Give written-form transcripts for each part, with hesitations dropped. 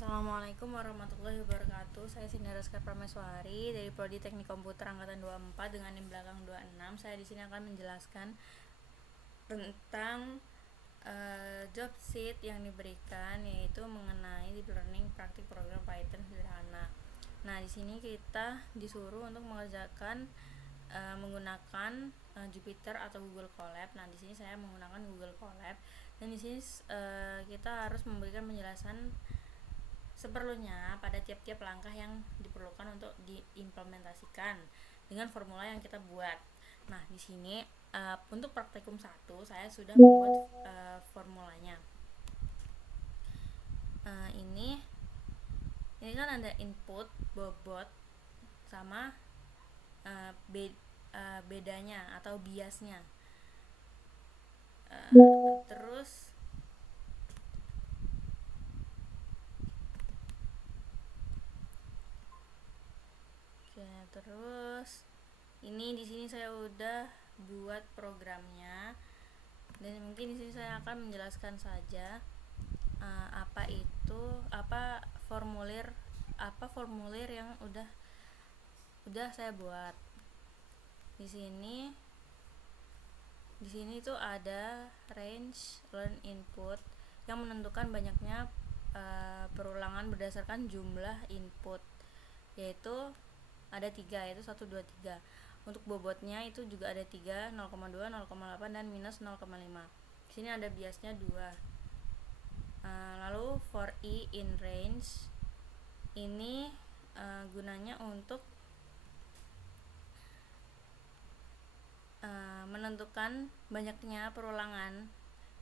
Assalamualaikum warahmatullahi wabarakatuh. Saya Sinda Rizka Prameswari dari Prodi Teknik Komputer angkatan 24 dengan NIM belakang 26. Saya di sini akan menjelaskan tentang job sheet yang diberikan, yaitu mengenai deep learning praktik program Python sederhana. Nah, di sini kita disuruh untuk mengerjakan menggunakan Jupyter atau Google Colab. Nah, di sini saya menggunakan Google Colab dan di sini kita harus memberikan penjelasan seperlunya pada tiap-tiap langkah yang diperlukan untuk diimplementasikan dengan formula yang kita buat. Nah, di sini untuk praktikum 1 saya sudah membuat formulanya. Ini kan ada input, bobot, sama bedanya atau biasnya. Terus ini di sini saya udah buat programnya dan mungkin di sini saya akan menjelaskan saja apa formulir yang udah saya buat. Di sini tuh ada range learn input yang menentukan banyaknya perulangan berdasarkan jumlah input, yaitu ada 3, yaitu 1, 2, 3. Untuk bobotnya itu juga ada 3, 0,2, 0,8 dan minus 0,5. Di sini ada biasnya 2. Lalu for i in range ini gunanya untuk menentukan banyaknya perulangan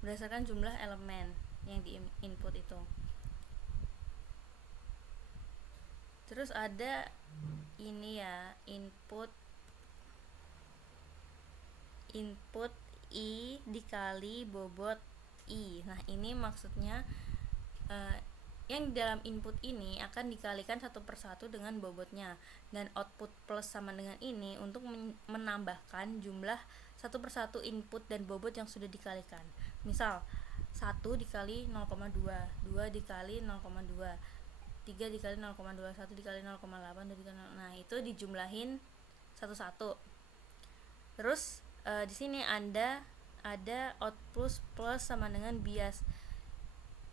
berdasarkan jumlah elemen yang di input itu. Terus ada ini ya, input i dikali bobot i. Nah, ini maksudnya yang dalam input ini akan dikalikan satu persatu dengan bobotnya, dan output plus sama dengan ini untuk menambahkan jumlah satu persatu input dan bobot yang sudah dikalikan. Misal 1 dikali 0,2, 2 dikali 0,2, 3 dikali 0,2, 1 dikali 0,8, 2 dikali 0. Nah, itu dijumlahin satu-satu. Terus di sini ada output plus sama dengan bias,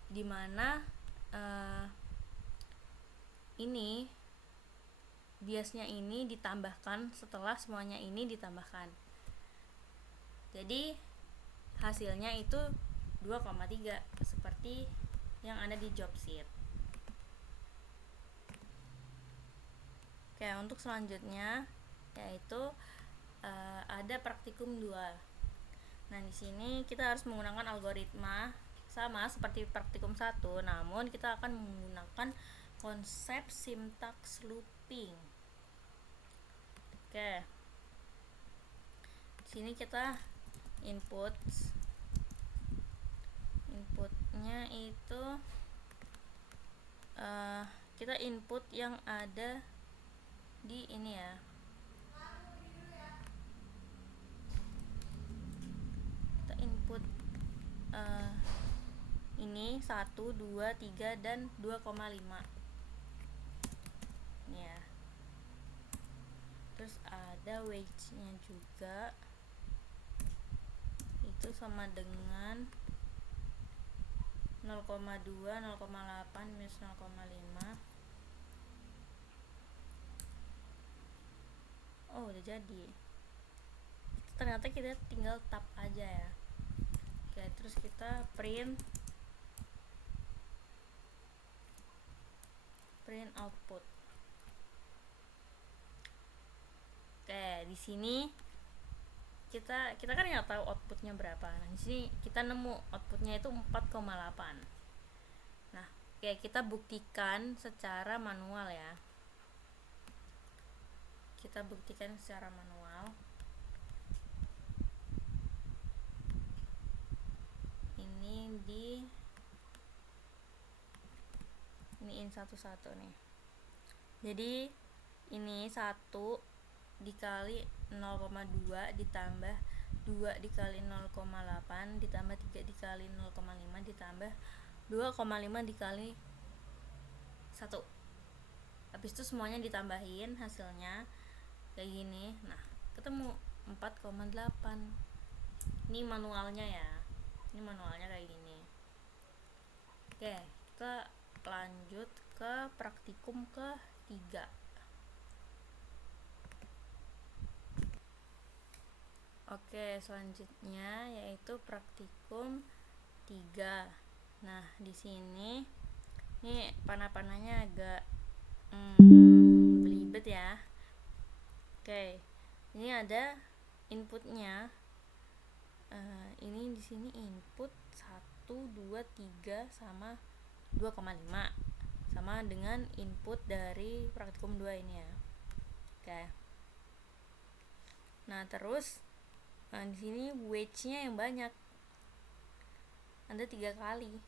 dimana ini biasnya ini ditambahkan setelah semuanya ini ditambahkan. Jadi hasilnya itu 2,3 seperti yang ada di job sheet. Oke, untuk selanjutnya yaitu ada praktikum 2. Nah, di sini kita harus menggunakan algoritma sama seperti praktikum 1, namun kita akan menggunakan konsep syntax looping. Oke. Di sini kita inputnya itu kita input yang ada di ini ya. Kita input ini 1, 2, 3 dan 2,5. Ini ya. Terus ada weight-nya juga. Itu sama dengan 0,2, 0,8 minus 0,5. Oh, udah jadi. Ternyata kita tinggal tab aja ya. Oke, terus kita print output. Oke, di sini kita kan nggak tahu outputnya berapa. Nah, di sini kita nemu outputnya itu 4,8. Nah, oke, kita buktikan secara manual ya. Kita buktikan secara manual. Iniin satu-satu nih. Jadi ini 1 dikali 0,2 ditambah 2 dikali 0,8 ditambah 3 dikali 0,5 ditambah 2,5 dikali 1. Habis itu semuanya ditambahin hasilnya kayak gini. Nah, ketemu 4,8. Ini manualnya ya. Ini manualnya kayak gini. Oke, kita lanjut ke praktikum ke-3. Oke, selanjutnya yaitu praktikum 3. Nah, di sini ini panah-panahnya agak belibet ya. Oke, ini ada inputnya. Ini di sini input 1, 2, 3 sama 2,5 sama dengan input dari praktikum 2 ini ya. Oke. Nah, terus di sini weights-nya yang banyak. Ada 3 kali.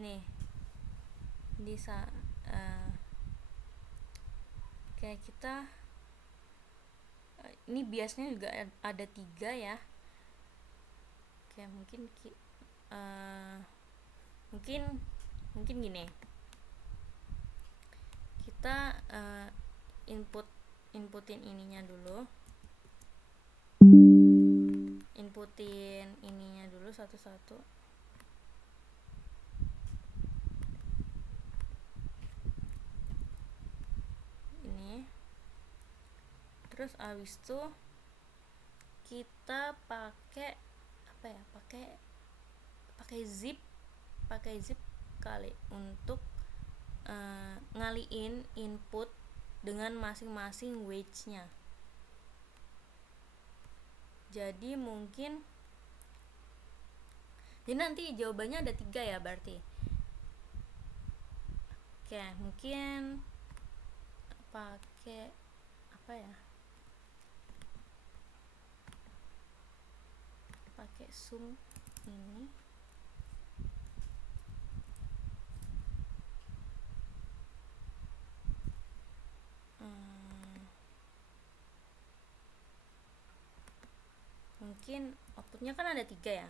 Nih. Kayak kita ini biasanya juga ada 3 ya. Oke, mungkin gini. Kita inputin ininya dulu. Inputin ininya dulu satu-satu. Ini. Terus abis itu kita pakai apa ya? Pakai zip kali untuk ngaliin input dengan masing-masing weights-nya. Jadi nanti jawabannya ada 3 ya berarti. Oke, mungkin pakai apa ya? Pakai sum ini. Mungkin outputnya kan ada 3 ya.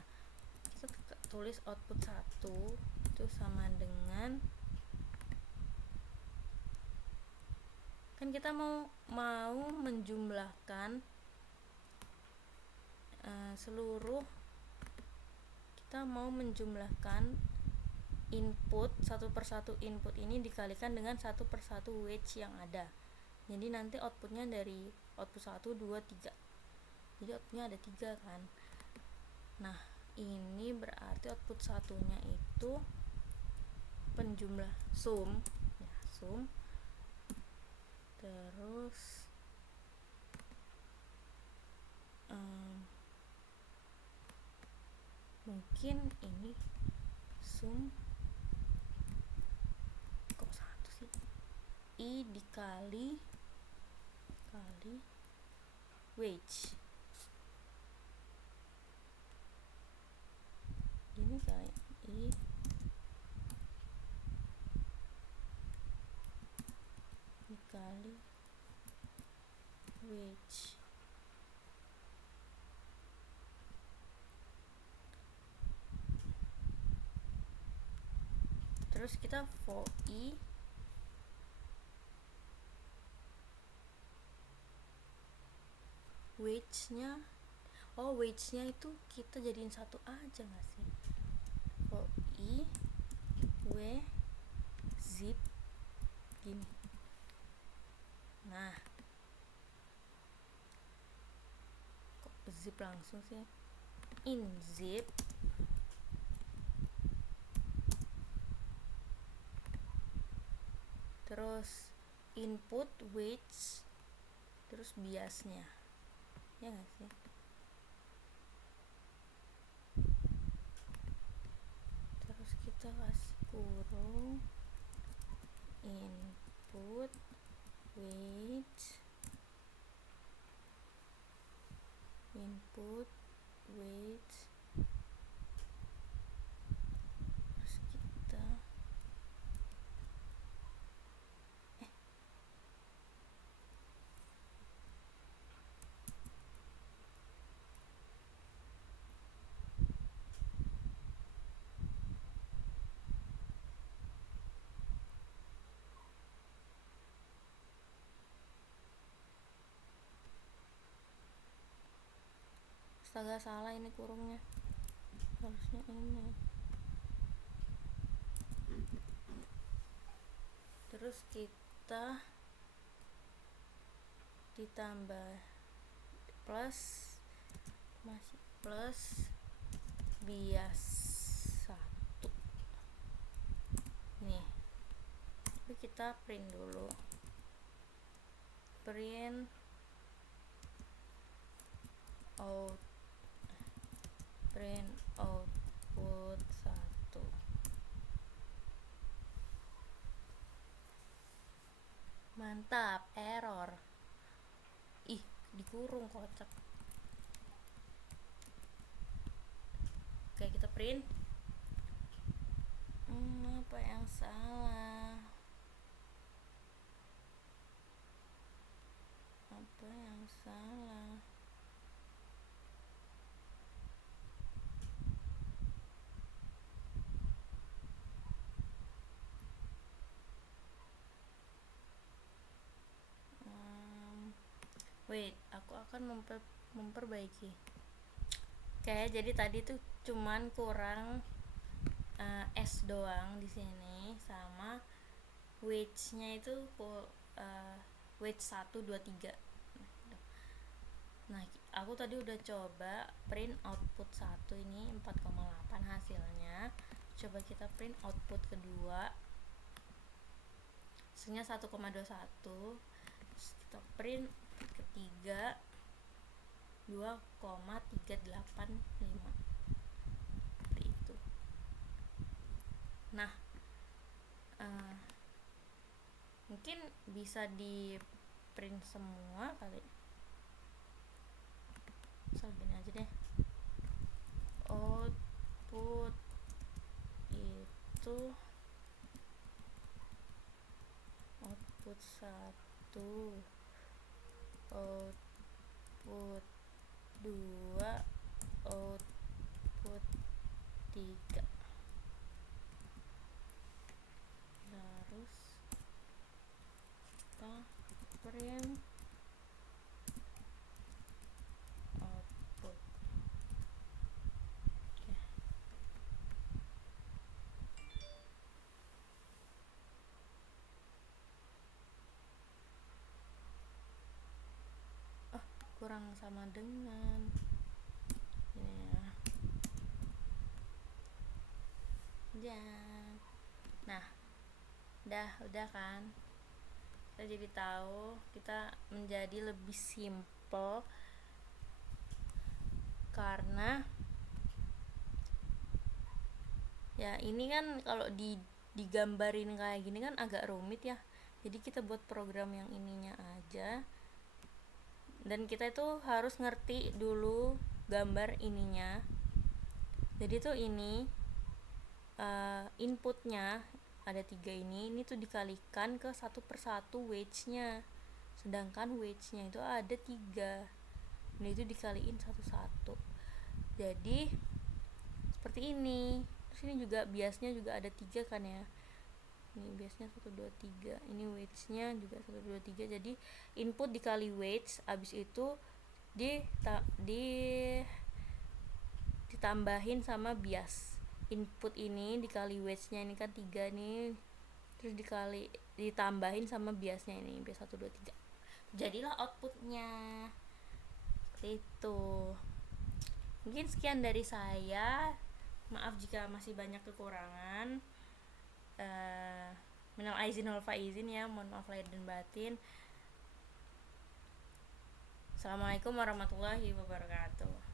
Kita tulis output 1 itu sama dengan, kan kita mau menjumlahkan kita mau menjumlahkan input satu persatu input ini dikalikan dengan satu persatu weights yang ada. Jadi nanti outputnya dari output 1, 2, 3. Jadi outputnya ada 3 kan. Nah, ini berarti output satunya itu penjumlah sum ya, sum. Terus mungkin ini sum kok satu sih, i dikali wage. Ini kali i dikali wage. Terus kita for i wage-nya itu kita jadiin satu aja nggak sih? For i w zip gini. Nah, kok zip langsung sih? In zip terus input weights terus biasnya, ya nggak sih? Terus kita kasih kurung input weights terus kita astaga salah ini kurungnya, harusnya ini. Terus kita ditambah plus, masih plus bias 1 nih. Lalu kita print dulu, print output 1. Mantap, error. Ih, dikurung, kocak. Oke, kita print. Apa yang salah? Apa yang salah? Wait, aku akan memperbaiki. Oke, jadi tadi tuh cuman kurang S doang di sini, sama weights-nya itu weight 1, 2, 3. Nah, aku tadi udah coba print output 1 ini 4,8 hasilnya. Coba kita print output kedua, hasilnya 1,21. Terus kita print ketiga 2,385 seperti itu. Nah, mungkin bisa di print semua kali. Misal gini aja deh, output itu output 1, output 2, output 3. Terus kita print output. Kurang sama dengan ini ya. Nah, udah kan, kita jadi tahu, kita menjadi lebih simple karena ya ini kan kalau digambarin kayak gini kan agak rumit ya. Jadi kita buat program yang ininya aja, dan kita itu harus ngerti dulu gambar ininya. Jadi tuh ini inputnya ada 3 ini tuh dikalikan ke 1 per 1 weights-nya, sedangkan weights-nya itu ada 3. Ini itu dikaliin 1-1, jadi seperti ini. Terus ini juga biasnya juga ada 3 kan ya, ini biasanya 1, 2, 3, ini weights-nya juga 1, 2, 3. Jadi input dikali weights, abis itu ditambahin sama bias. Input ini dikali weights-nya, ini kan 3 nih, terus ditambahin sama biasnya, ini bias 1, 2, 3, jadilah outputnya seperti itu. Mungkin sekian dari saya, maaf jika masih banyak kekurangan. Minal aizin wal faizin ya, mohon maaf lahir dan batin. Assalamualaikum warahmatullahi wabarakatuh.